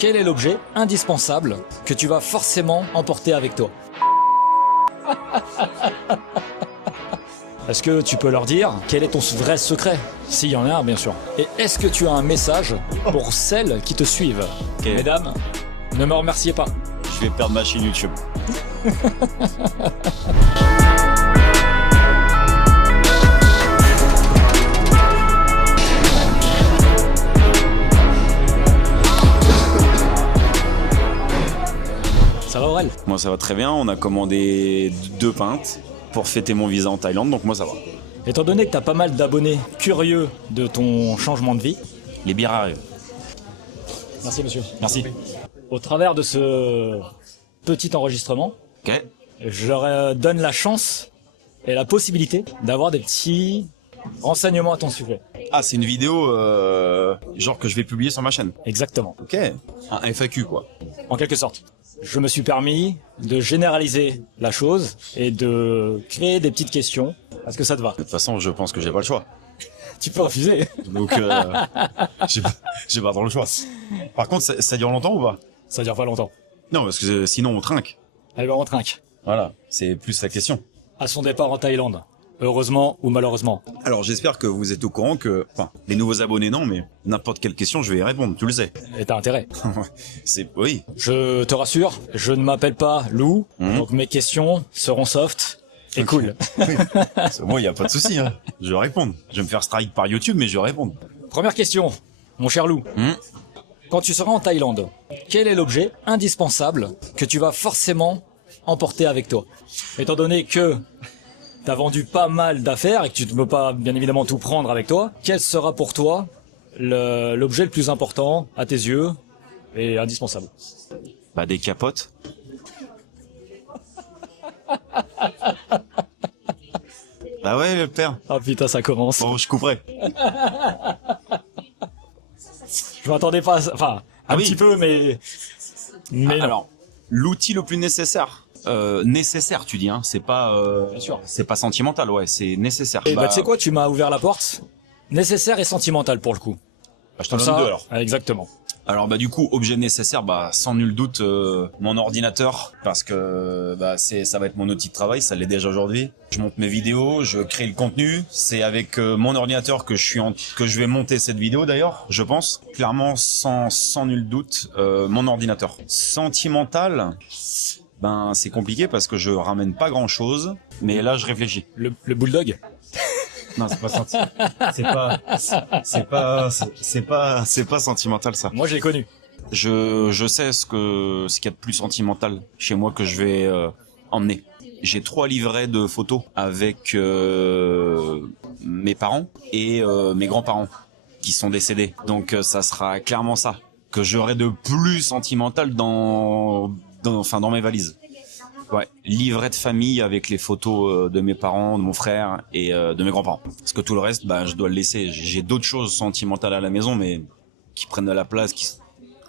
Quel est l'objet indispensable que tu vas forcément emporter avec toi? Est-ce que tu peux leur dire quel est ton vrai secret? S'il y en a un, bien sûr. Et est-ce que tu as un message pour celles qui te suivent? Okay. Mesdames, ne me remerciez pas. Je vais perdre ma chaîne YouTube. Ça va, Aurel? Moi ça va très bien, on a commandé 2 pintes pour fêter mon visa en Thaïlande, donc moi ça va. Étant donné que tu as pas mal d'abonnés curieux de ton changement de vie. Les bières arrivent. Merci monsieur. Merci. Au travers de ce petit enregistrement, Ok. je leur donne la chance et la possibilité d'avoir des petits renseignements à ton sujet. Ah, c'est une vidéo genre que je vais publier sur ma chaîne. Exactement. Ok. Un FAQ quoi. En quelque sorte. Je me suis permis de généraliser la chose et de créer des petites questions. Est-ce que ça te va? De toute façon, je pense que j'ai pas le choix. Tu peux refuser. Donc j'ai pas trop le choix. Par contre, ça dure longtemps ou pas? Ça dure pas longtemps. Non, parce que sinon on trinque. Allez, ben on trinque. Voilà, c'est plus la question. À son départ en Thaïlande. Heureusement ou malheureusement. Alors j'espère que vous êtes au courant que, enfin, les nouveaux abonnés non, mais n'importe quelle question, je vais y répondre, tu le sais. Et t'as intérêt. Oui. Je te rassure, je ne m'appelle pas Lou, donc mes questions seront soft et cool. Oui. Moi, il y a pas de souci. Hein. Je vais répondre. Je vais me faire strike par YouTube, mais je vais répondre. Première question, mon cher Lou. Quand tu seras en Thaïlande, quel est l'objet indispensable que tu vas forcément emporter avec toi? Étant donné que t'as vendu pas mal d'affaires et que tu ne peux pas bien évidemment tout prendre avec toi, quel sera pour toi l'objet le plus important à tes yeux et indispensable? Bah des capotes. Bah ouais, le père. Ah putain, ça commence. Bon, je couperai. Je m'attendais pas à ça. Enfin, un petit peu, mais non. Alors, l'outil le plus nécessaire. Nécessaire, tu dis, hein. C'est pas, Bien sûr. c'est pas sentimental, ouais. C'est nécessaire. Et bah, tu sais quoi, tu m'as ouvert la porte. Nécessaire et sentimental pour le coup. Bah, je t'en Comme donne ça, 2 alors. Exactement. Alors bah du coup objet nécessaire, bah sans nul doute mon ordinateur, parce que bah ça va être mon outil de travail, ça l'est déjà aujourd'hui. Je monte mes vidéos, je crée le contenu, c'est avec mon ordinateur que je vais monter cette vidéo d'ailleurs, je pense. Clairement sans nul doute mon ordinateur. Sentimental, ben c'est compliqué parce que je ramène pas grand chose, mais là je réfléchis. Le bulldog. Non, c'est pas sentimental ça. Moi, je l'ai connu. Je sais ce qu'il y a de plus sentimental chez moi que je vais emmener. J'ai 3 livrets de photos avec mes parents et mes grands-parents qui sont décédés. Donc ça sera clairement ça que j'aurai de plus sentimental dans mes valises. Ouais, livret de famille avec les photos de mes parents, de mon frère et de mes grands-parents. Parce que tout le reste, bah, je dois le laisser. J'ai d'autres choses sentimentales à la maison, mais qui prennent de la place.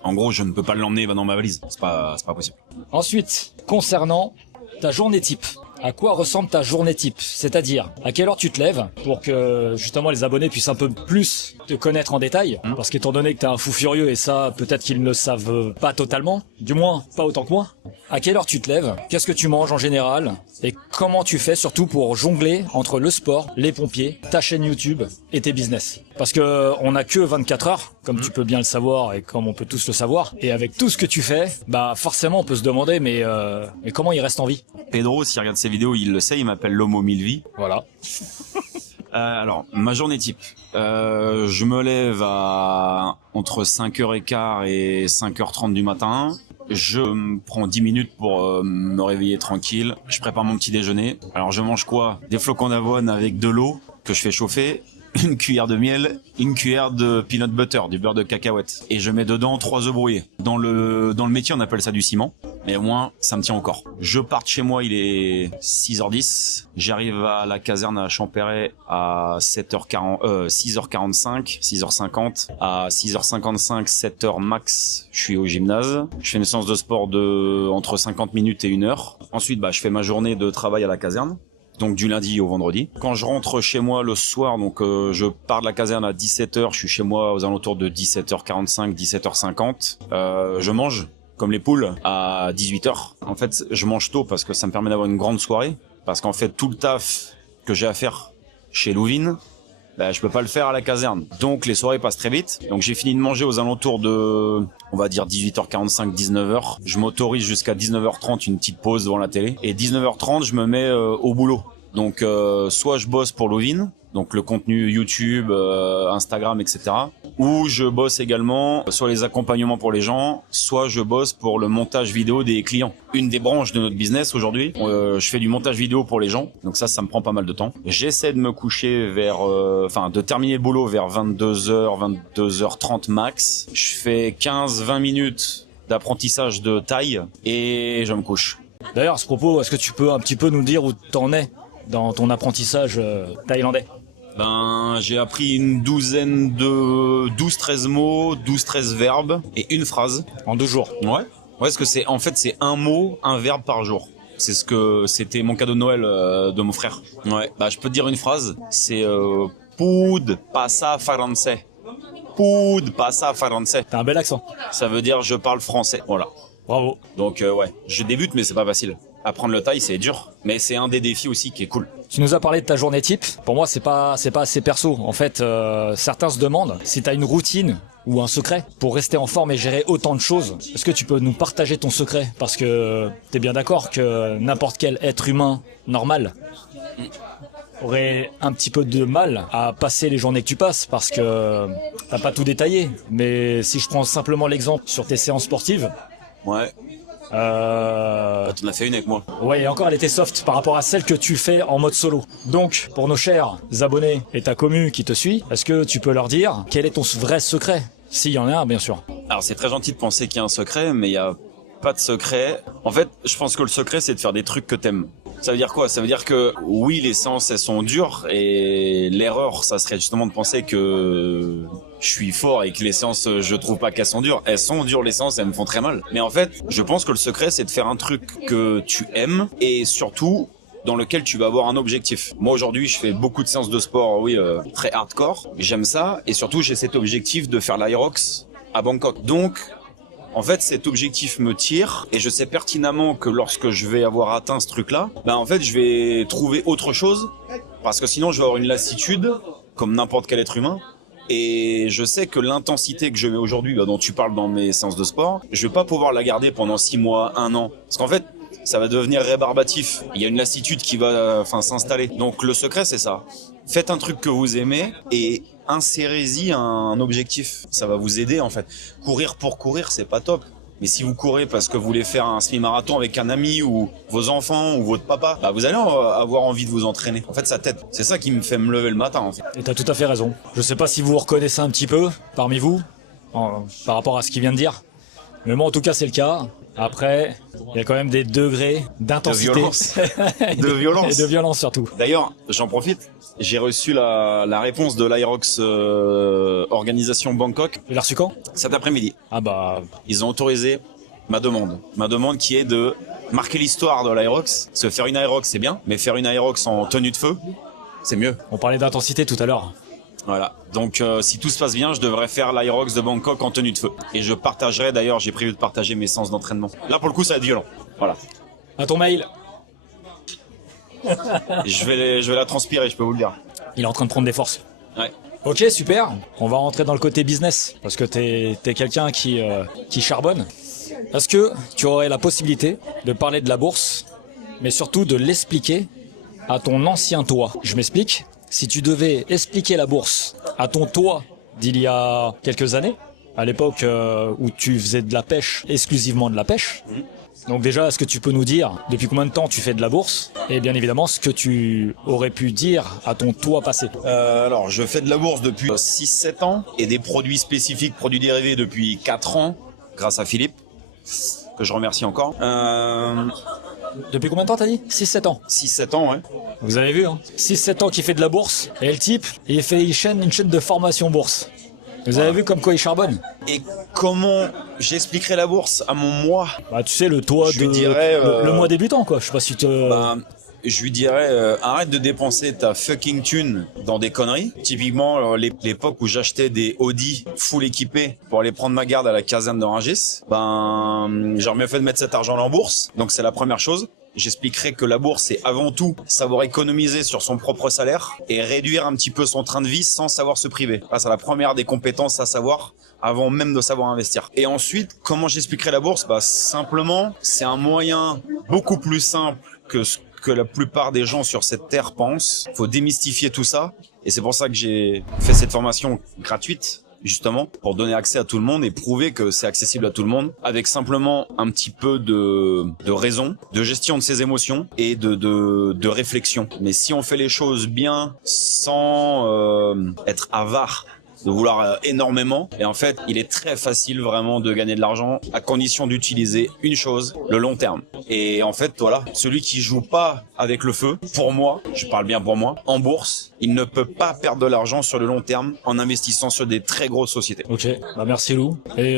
En gros, je ne peux pas l'emmener dans ma valise. C'est pas possible. Ensuite, concernant ta journée type. À quoi ressemble ta journée type? C'est-à-dire, à quelle heure tu te lèves pour que justement les abonnés puissent un peu plus te connaître en détail? Parce qu'étant donné que t'es un fou furieux, et ça peut-être qu'ils ne le savent pas totalement, du moins pas autant que moi. À quelle heure tu te lèves? Qu'est-ce que tu manges en général? Et comment tu fais surtout pour jongler entre le sport, les pompiers, ta chaîne YouTube et tes business? Parce que on a que 24 heures, comme tu peux bien le savoir et comme on peut tous le savoir. Et avec tout ce que tu fais, bah forcément on peut se demander mais comment il reste en vie? Pedro, s'il regarde ces vidéos, il le sait, il m'appelle l'homme aux 1000 vies. Voilà. Alors, ma journée type. Je me lève à entre 5h15 et 5h30 du matin. Je me prends 10 minutes pour me réveiller tranquille. Je prépare mon petit déjeuner. Alors, je mange quoi? Des flocons d'avoine avec de l'eau que je fais chauffer, une cuillère de miel, une cuillère de peanut butter, du beurre de cacahuète. Et je mets dedans 3 œufs brouillés. Dans le métier, on appelle ça du ciment. Mais au moins, ça me tient au corps. Je pars de chez moi, il est 6h10. J'arrive à la caserne à Champéret à 6h45, 6h50. À 6h55, 7h max, je suis au gymnase. Je fais une séance de sport de entre 50 minutes et 1 heure. Ensuite, je fais ma journée de travail à la caserne. donc du lundi au vendredi. Quand je rentre chez moi le soir, donc je pars de la caserne à 17h, je suis chez moi aux alentours de 17h45, 17h50. Je mange comme les poules à 18h. En fait, je mange tôt parce que ça me permet d'avoir une grande soirée. Parce qu'en fait, tout le taf que j'ai à faire chez Louvin, je peux pas le faire à la caserne. Donc les soirées passent très vite. Donc j'ai fini de manger aux alentours de, on va dire 18h45, 19h. Je m'autorise jusqu'à 19h30 une petite pause devant la télé. Et 19h30, je me mets au boulot. Donc soit je bosse pour Louvin, donc le contenu YouTube, Instagram, etc. Ou je bosse également sur les accompagnements pour les gens, soit je bosse pour le montage vidéo des clients. Une des branches de notre business aujourd'hui, je fais du montage vidéo pour les gens, donc ça me prend pas mal de temps. J'essaie de me coucher vers, de terminer le boulot vers 22h, 22h30 max. Je fais 15-20 minutes d'apprentissage de taille et je me couche. D'ailleurs, à ce propos, est-ce que tu peux un petit peu nous dire où t'en es dans ton apprentissage thaïlandais? J'ai appris une douzaine de 12-13 mots, 12-13 verbes et une phrase. En 2 jours? Ouais, parce que c'est un mot, un verbe par jour. C'est ce que c'était mon cadeau de Noël de mon frère. Ouais, je peux te dire une phrase, c'est Pud passa français. Pud passa français. T'as un bel accent. Ça veut dire je parle français. Voilà. Bravo. Donc ouais, je débute mais c'est pas facile. Apprendre le thaï, c'est dur, mais c'est un des défis aussi qui est cool. Tu nous as parlé de ta journée type. Pour moi, c'est pas assez perso. En fait, certains se demandent si t'as une routine ou un secret pour rester en forme et gérer autant de choses. Est-ce que tu peux nous partager ton secret? Parce que t'es bien d'accord que n'importe quel être humain normal aurait un petit peu de mal à passer les journées que tu passes parce que t'as pas tout détaillé. Mais si je prends simplement l'exemple sur tes séances sportives. Ouais. T'en as fait une avec moi. Ouais, et encore elle était soft par rapport à celle que tu fais en mode solo. Donc, pour nos chers abonnés et ta commu qui te suit, est-ce que tu peux leur dire quel est ton vrai secret? S'il y en a un, bien sûr. Alors c'est très gentil de penser qu'il y a un secret, mais il y a pas de secret. En fait, je pense que le secret c'est de faire des trucs que t'aimes. Ça veut dire quoi? Ça veut dire que oui, les séances elles sont dures et l'erreur ça serait justement de penser que je suis fort et que les séances je trouve pas qu'elles sont dures. Elles sont dures les séances, elles me font très mal. Mais en fait, je pense que le secret c'est de faire un truc que tu aimes et surtout dans lequel tu vas avoir un objectif. Moi aujourd'hui, je fais beaucoup de séances de sport, très hardcore. J'aime ça et surtout j'ai cet objectif de faire l'Aerox à Bangkok. Donc en fait, cet objectif me tire et je sais pertinemment que lorsque je vais avoir atteint ce truc-là, en fait, je vais trouver autre chose parce que sinon, je vais avoir une lassitude comme n'importe quel être humain. Et je sais que l'intensité que je mets aujourd'hui, dont tu parles dans mes séances de sport, je vais pas pouvoir la garder pendant 6 mois, 1 an. Parce qu'en fait, ça va devenir rébarbatif. Il y a une lassitude qui va s'installer. Donc le secret, c'est ça. Faites un truc que vous aimez et insérez-y un objectif. Ça va vous aider en fait. Courir pour courir, c'est pas top. Mais si vous courez parce que vous voulez faire un semi-marathon avec un ami ou vos enfants ou votre papa, vous allez avoir envie de vous entraîner. En fait, ça t'aide. C'est ça qui me fait me lever le matin en fait. Et t'as tout à fait raison. Je sais pas si vous vous reconnaissez un petit peu parmi vous par rapport à ce qu'il vient de dire. Mais moi en tout cas c'est le cas. Après, il y a quand même des degrés d'intensité. De violence. De violence. Et de violence surtout. D'ailleurs, j'en profite. J'ai reçu la réponse de l'Aerox organisation Bangkok. Tu l'as reçu quand? Cet après-midi. Ah bah... Ils ont autorisé ma demande. Ma demande qui est de marquer l'histoire de l'Aerox. Parce que faire une Aerox, c'est bien. Mais faire une Aerox en tenue de feu, c'est mieux. On parlait d'intensité tout à l'heure. Voilà. Donc si tout se passe bien, je devrais faire l'Aerox de Bangkok en tenue de feu. Et je partagerai, d'ailleurs, j'ai prévu de partager mes séances d'entraînement. Là, pour le coup, ça va être violent. Voilà. À ton mail. Je vais la transpirer, je peux vous le dire. Il est en train de prendre des forces. Ouais. Ok, super. On va rentrer dans le côté business. Parce que t'es quelqu'un qui charbonne. Est-ce que tu aurais la possibilité de parler de la bourse, mais surtout de l'expliquer à ton ancien toi? Je m'explique. Si tu devais expliquer la bourse à ton toi d'il y a quelques années, à l'époque où tu faisais de la pêche, exclusivement de la pêche, donc déjà, est-ce que tu peux nous dire depuis combien de temps tu fais de la bourse? Et bien évidemment, ce que tu aurais pu dire à ton toi passé. Alors, je fais de la bourse depuis 6-7 ans et des produits spécifiques, produits dérivés depuis 4 ans, grâce à Philippe, que je remercie encore. Depuis combien de temps t'as dit? 6-7 ans. 6-7 ans, ouais. Vous avez vu, hein? 6-7 ans qu'il fait de la bourse, et le type, une chaîne de formation bourse. Vous avez vu comme quoi il charbonne? Et comment j'expliquerai la bourse à mon moi? Bah tu sais, le toi je dirais, le moi débutant, quoi. Je sais pas si tu... je lui dirais arrête de dépenser ta fucking thune dans des conneries. Typiquement, l'époque où j'achetais des Audi full équipés pour aller prendre ma garde à la caserne de Rungis, j'aurais mieux fait de mettre cet argent en bourse. Donc c'est la première chose. J'expliquerai que la bourse, c'est avant tout savoir économiser sur son propre salaire et réduire un petit peu son train de vie sans savoir se priver. C'est la première des compétences à savoir avant même de savoir investir. Et ensuite, comment j'expliquerai la bourse? Simplement, c'est un moyen beaucoup plus simple que ce que la plupart des gens sur cette terre pensent. Faut démystifier tout ça. Et c'est pour ça que j'ai fait cette formation gratuite, justement, pour donner accès à tout le monde et prouver que c'est accessible à tout le monde, avec simplement un petit peu de raison, de gestion de ses émotions et de réflexion. Mais si on fait les choses bien, sans être avare, de vouloir énormément, et en fait il est très facile vraiment de gagner de l'argent à condition d'utiliser une chose, le long terme. Et en fait voilà, celui qui joue pas avec le feu, pour moi, je parle bien pour moi, en bourse, il ne peut pas perdre de l'argent sur le long terme en investissant sur des très grosses sociétés. Ok, merci Lou. Et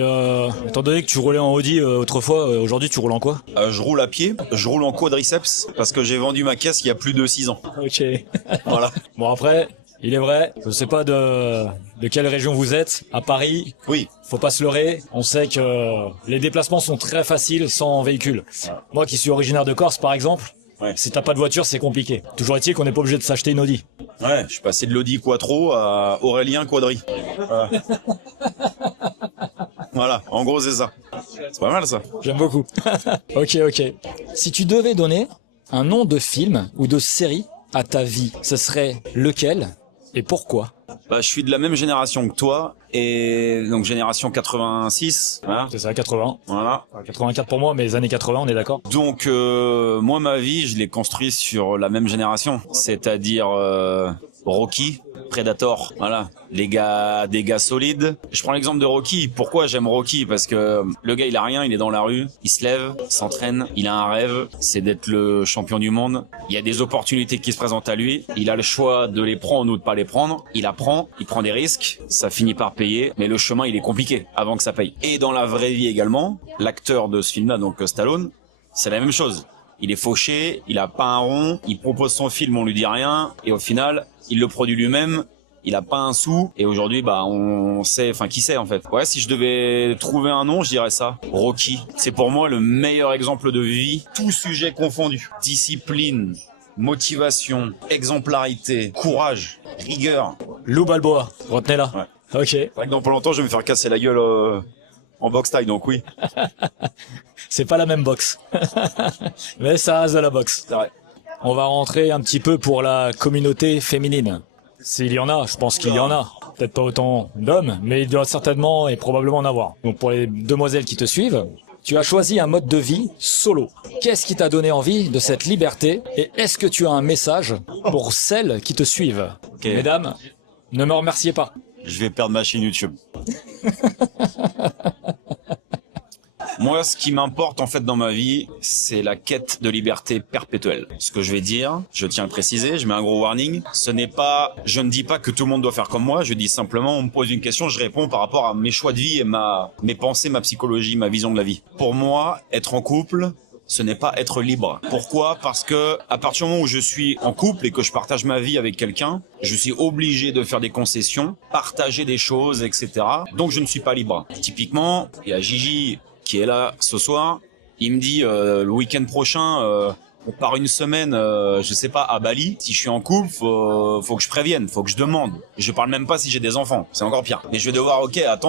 étant donné que tu roulais en Audi autrefois, aujourd'hui tu roules en quoi? Je roule à pied, je roule en quadriceps parce que j'ai vendu ma caisse il y a plus de 6 ans. Ok. Voilà. Bon après, il est vrai, je sais pas de quelle région vous êtes, à Paris. Oui. Faut pas se leurrer, on sait que les déplacements sont très faciles sans véhicule. Moi qui suis originaire de Corse par exemple, si t'as pas de voiture c'est compliqué. Toujours est-il qu'on n'est pas obligé de s'acheter une Audi. Ouais, je suis passé de l'Audi Quattro à Aurélien Quadri. Voilà. Voilà, en gros c'est ça. C'est pas mal ça. J'aime beaucoup. Ok. Si tu devais donner un nom de film ou de série à ta vie, ce serait lequel et pourquoi? Je suis de la même génération que toi, et donc génération 86. Voilà. C'est ça, 80. Voilà. 84 pour moi, mais les années 80, on est d'accord? Donc moi ma vie, je l'ai construite sur la même génération, c'est-à-dire Rocky, Predator, voilà, des gars solides. Je prends l'exemple de Rocky. Pourquoi j'aime Rocky? Parce que le gars il a rien, il est dans la rue, il se lève, s'entraîne, il a un rêve, c'est d'être le champion du monde. Il y a des opportunités qui se présentent à lui, il a le choix de les prendre ou de pas les prendre. Il apprend, il prend des risques, ça finit par payer, mais le chemin il est compliqué avant que ça paye. Et dans la vraie vie également, l'acteur de ce film-là, donc Stallone, c'est la même chose. Il est fauché, il a pas un rond, il propose son film, on lui dit rien, et au final, il le produit lui-même, il a pas un sou, et aujourd'hui, on sait, qui sait en fait. Ouais, si je devais trouver un nom, je dirais ça. Rocky. C'est pour moi le meilleur exemple de vie, tout sujet confondu. Discipline, motivation, exemplarité, courage, rigueur. Lou Balboa, retenez-la. Ouais. Ok. C'est vrai que dans pas longtemps, je vais me faire casser la gueule en boxe taille, donc oui. C'est pas la même boxe. Mais ça reste de la boxe. C'est vrai. On va rentrer un petit peu pour la communauté féminine. S'il y en a, je pense qu'il y en a. Peut-être pas autant d'hommes, mais il doit certainement et probablement en avoir. Donc pour les demoiselles qui te suivent, tu as choisi un mode de vie solo. Qu'est-ce qui t'a donné envie de cette liberté? Et est-ce que tu as un message pour celles qui te suivent? Okay. Mesdames, ne me remerciez pas. Je vais perdre ma chaîne YouTube. Moi, ce qui m'importe en fait dans ma vie, c'est la quête de liberté perpétuelle. Ce que je vais dire, je tiens à le préciser, je mets un gros warning, je ne dis pas que tout le monde doit faire comme moi, je dis simplement, on me pose une question, je réponds par rapport à mes choix de vie et mes pensées, ma psychologie, ma vision de la vie. Pour moi, être en couple, ce n'est pas être libre. Pourquoi? Parce que à partir du moment où je suis en couple et que je partage ma vie avec quelqu'un, je suis obligé de faire des concessions, partager des choses, etc. Donc je ne suis pas libre. Typiquement, il y a Gigi qui est là ce soir, il me dit le week-end prochain on part une semaine je sais pas à Bali. Si je suis en couple, faut que je prévienne, faut que je demande. Je parle même pas si j'ai des enfants, c'est encore pire. Mais je vais devoir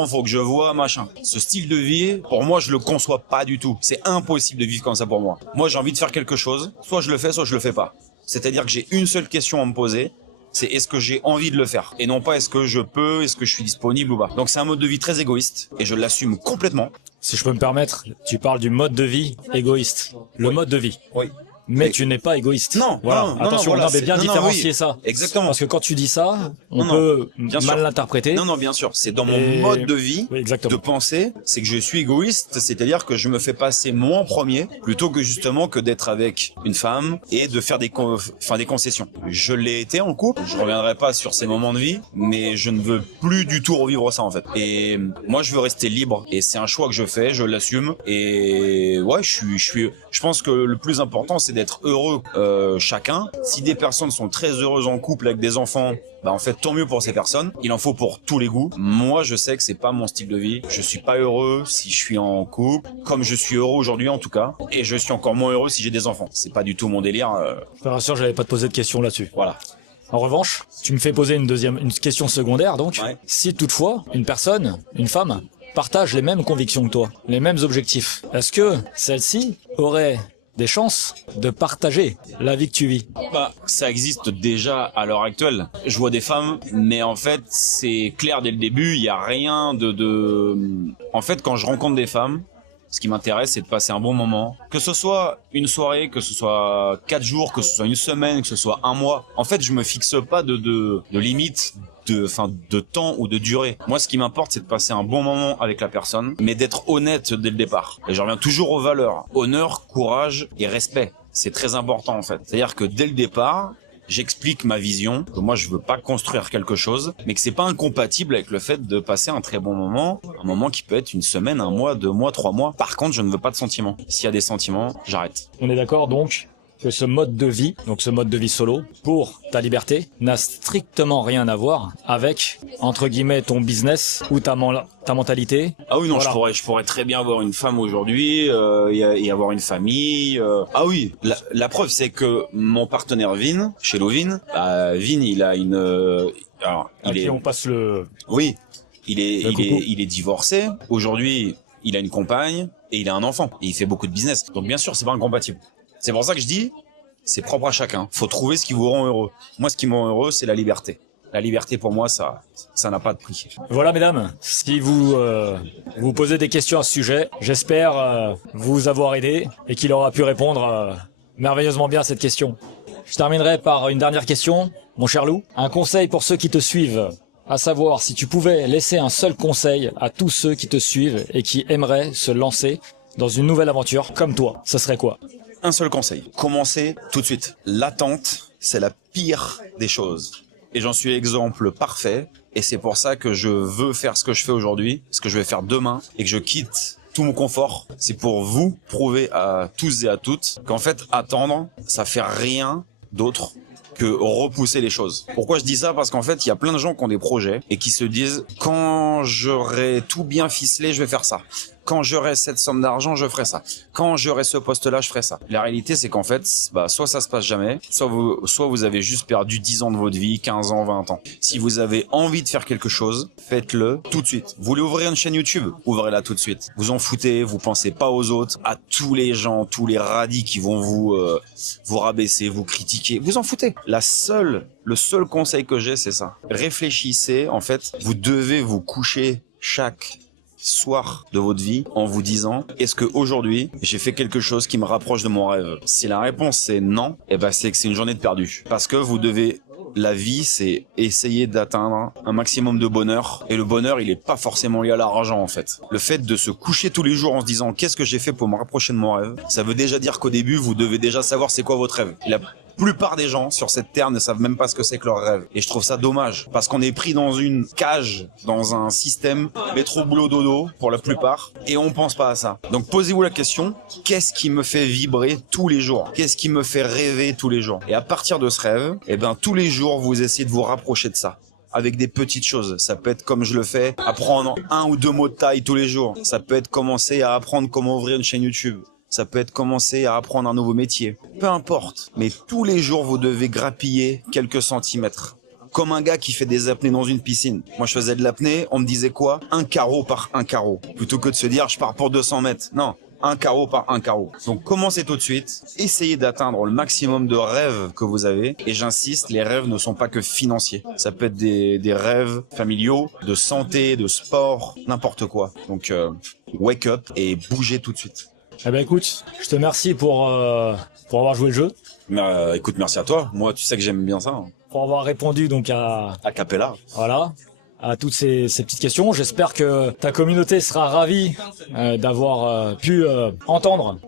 faut que je vois machin. Ce style de vie, pour moi je le conçois pas du tout. C'est impossible de vivre comme ça pour moi. Moi j'ai envie de faire quelque chose, soit je le fais, soit je le fais pas. C'est-à-dire que j'ai une seule question à me poser, c'est est-ce que j'ai envie de le faire et non pas est-ce que je peux, est-ce que je suis disponible ou pas. Donc c'est un mode de vie très égoïste et je l'assume complètement. Si je peux me permettre, tu parles du mode de vie égoïste. Le mode de vie. Oui. Mais tu n'es pas égoïste. Non, voilà. non, attention, voilà, mais bien différencier oui, ça. Exactement. Parce que quand tu dis ça, on peut mal l'interpréter. Non, bien sûr. C'est dans mon mode de vie, de penser, c'est que je suis égoïste, c'est-à-dire que je me fais passer moi en premier, plutôt que justement que d'être avec une femme et de faire des concessions. Je l'ai été en couple, je reviendrai pas sur ces moments de vie, mais je ne veux plus du tout revivre ça en fait. Et moi, je veux rester libre, et c'est un choix que je fais, je l'assume, et ouais, je pense que le plus important, c'est d'être heureux chacun. Si des personnes sont très heureuses en couple avec des enfants, bah en fait tant mieux pour ces personnes. Il en faut pour tous les goûts. Moi je sais que c'est pas mon style de vie. Je suis pas heureux si je suis en couple, comme je suis heureux aujourd'hui en tout cas, et je suis encore moins heureux si j'ai des enfants. C'est pas du tout mon délire. Je te rassure, j'allais pas te poser de questions là-dessus. Voilà. En revanche, tu me fais poser une question secondaire donc. Ouais. Si toutefois une personne, une femme, partage les mêmes convictions que toi, les mêmes objectifs, est-ce que celle-ci aurait des chances de partager la vie que tu vis? Bah, ça existe déjà à l'heure actuelle. Je vois des femmes, mais en fait, c'est clair dès le début, il y a rien En fait, quand je rencontre des femmes, ce qui m'intéresse, c'est de passer un bon moment. Que ce soit une soirée, que ce soit 4 jours, que ce soit une semaine, que ce soit un mois. En fait, je me fixe pas de limite de temps ou de durée. Moi, ce qui m'importe, c'est de passer un bon moment avec la personne, mais d'être honnête dès le départ. Et je reviens toujours aux valeurs. Honneur, courage et respect. C'est très important, en fait. C'est-à-dire que dès le départ, j'explique ma vision, que moi je veux pas construire quelque chose, mais que c'est pas incompatible avec le fait de passer un très bon moment, un moment qui peut être une semaine, un mois, 2 mois, 3 mois. Par contre, je ne veux pas de sentiments. S'il y a des sentiments, j'arrête. On est d'accord donc que ce mode de vie, donc ce mode de vie solo, pour ta liberté, n'a strictement rien à voir avec, entre guillemets, ton business ou ta mentalité. Ah oui, non, Voilà. je pourrais très bien avoir une femme aujourd'hui et avoir une famille. Ah oui, la preuve, c'est que mon partenaire Vin, chez Lovin, Vin, il a une... alors, À qui on passe le... Oui, coucou. il est divorcé. Aujourd'hui, il a une compagne et il a un enfant. Et il fait beaucoup de business. Donc bien sûr, c'est pas incompatible. C'est pour ça que je dis, c'est propre à chacun. Faut trouver ce qui vous rend heureux. Moi, ce qui me rend heureux, c'est la liberté. La liberté, pour moi, ça n'a pas de prix. Voilà, mesdames, si vous vous posez des questions à ce sujet, j'espère vous avoir aidé et qu'il aura pu répondre merveilleusement bien à cette question. Je terminerai par une dernière question, mon cher Lou. Un conseil pour ceux qui te suivent, à savoir si tu pouvais laisser un seul conseil à tous ceux qui te suivent et qui aimeraient se lancer dans une nouvelle aventure comme toi, ce serait quoi? Un seul conseil, commencez tout de suite. L'attente, c'est la pire des choses. Et j'en suis l'exemple parfait. Et c'est pour ça que je veux faire ce que je fais aujourd'hui, ce que je vais faire demain, et que je quitte tout mon confort. C'est pour vous prouver à tous et à toutes qu'en fait, attendre, ça fait rien d'autre que repousser les choses. Pourquoi je dis ça? Parce qu'en fait, il y a plein de gens qui ont des projets et qui se disent « Quand j'aurai tout bien ficelé, je vais faire ça. Quand j'aurai cette somme d'argent, je ferai ça. Quand j'aurai ce poste-là, je ferai ça. » La réalité, c'est qu'en fait, soit ça se passe jamais, soit vous avez juste perdu 10 ans de votre vie, 15 ans, 20 ans. Si vous avez envie de faire quelque chose, faites-le tout de suite. Vous voulez ouvrir une chaîne YouTube? Ouvrez-la tout de suite. Vous en foutez, vous pensez pas aux autres, à tous les gens, tous les radis qui vont vous rabaisser, vous critiquer. Vous en foutez. Le seul conseil que j'ai, c'est ça. Réfléchissez, en fait, vous devez vous coucher chaque soir de votre vie en vous disant est-ce que aujourd'hui j'ai fait quelque chose qui me rapproche de mon rêve? Si la réponse c'est non, eh ben c'est que c'est une journée de perdu. Parce que la vie c'est essayer d'atteindre un maximum de bonheur, et le bonheur il est pas forcément lié à l'argent en fait. Le fait de se coucher tous les jours en se disant qu'est-ce que j'ai fait pour me rapprocher de mon rêve, ça veut déjà dire qu'au début vous devez déjà savoir c'est quoi votre rêve. La plupart des gens sur cette terre ne savent même pas ce que c'est que leur rêve. Et je trouve ça dommage. Parce qu'on est pris dans une cage, dans un système métro boulot dodo, pour la plupart. Et on pense pas à ça. Donc posez-vous la question, qu'est-ce qui me fait vibrer tous les jours? Qu'est-ce qui me fait rêver tous les jours? Et à partir de ce rêve, eh ben, tous les jours, vous essayez de vous rapprocher de ça. Avec des petites choses. Ça peut être comme je le fais, apprendre 1 ou 2 mots de taille tous les jours. Ça peut être commencer à apprendre comment ouvrir une chaîne YouTube. Ça peut être commencer à apprendre un nouveau métier. Peu importe. Mais tous les jours, vous devez grappiller quelques centimètres. Comme un gars qui fait des apnées dans une piscine. Moi, je faisais de l'apnée, on me disait quoi? 1 carreau par 1 carreau. Plutôt que de se dire, je pars pour 200 mètres. Non. 1 carreau par 1 carreau. Donc commencez tout de suite, essayez d'atteindre le maximum de rêves que vous avez. Et j'insiste, les rêves ne sont pas que financiers. Ça peut être des rêves familiaux, de santé, de sport, n'importe quoi. Donc wake up et bougez tout de suite. Eh ben écoute, je te remercie pour avoir joué le jeu, Mais, écoute, merci à toi. Moi, tu sais que j'aime bien ça. Hein. pour avoir répondu donc à Acapella. voilà à toutes ces petites questions. J'espère que ta communauté sera ravie d'avoir pu entendre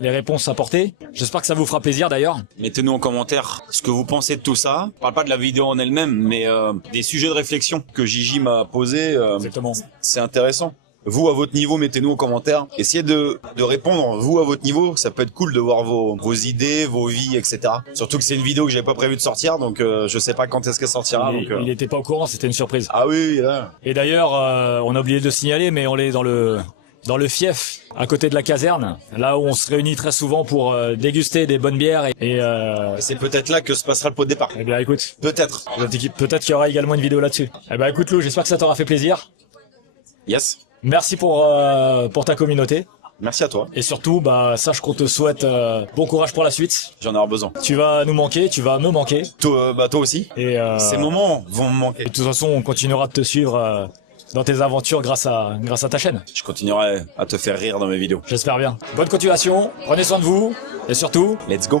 les réponses apportées. J'espère que ça vous fera plaisir d'ailleurs. Mettez-nous en commentaire ce que vous pensez de tout ça. Je parle pas de la vidéo en elle-même, mais des sujets de réflexion que Gigi m'a posés. Exactement. C'est intéressant. Vous, à votre niveau, mettez-nous en commentaire. Essayez de répondre, vous, à votre niveau. Ça peut être cool de voir vos idées, vos vies, etc. Surtout que c'est une vidéo que j'avais pas prévu de sortir, donc je sais pas quand est-ce qu'elle sortira. Il était pas au courant, c'était une surprise. Ah oui, là. Et d'ailleurs, on a oublié de le signaler, mais on est dans le fief, à côté de la caserne, là où on se réunit très souvent pour déguster des bonnes bières et C'est peut-être là que se passera le pot de départ. eh bien écoute, Peut-être. peut-être qu'il y aura également une vidéo là-dessus. Eh ben écoute Lou, j'espère que ça t'aura fait plaisir. Yes. Merci pour ta communauté. Merci à toi. Et surtout, bah, sache qu'on te souhaite bon courage pour la suite. J'en ai besoin. Tu vas nous manquer, tu vas me manquer. Toi aussi. Et Ces moments vont me manquer. de toute façon, on continuera de te suivre dans tes aventures grâce à ta chaîne. Je continuerai à te faire rire dans mes vidéos. J'espère bien. Bonne continuation, prenez soin de vous, et surtout, Let's go.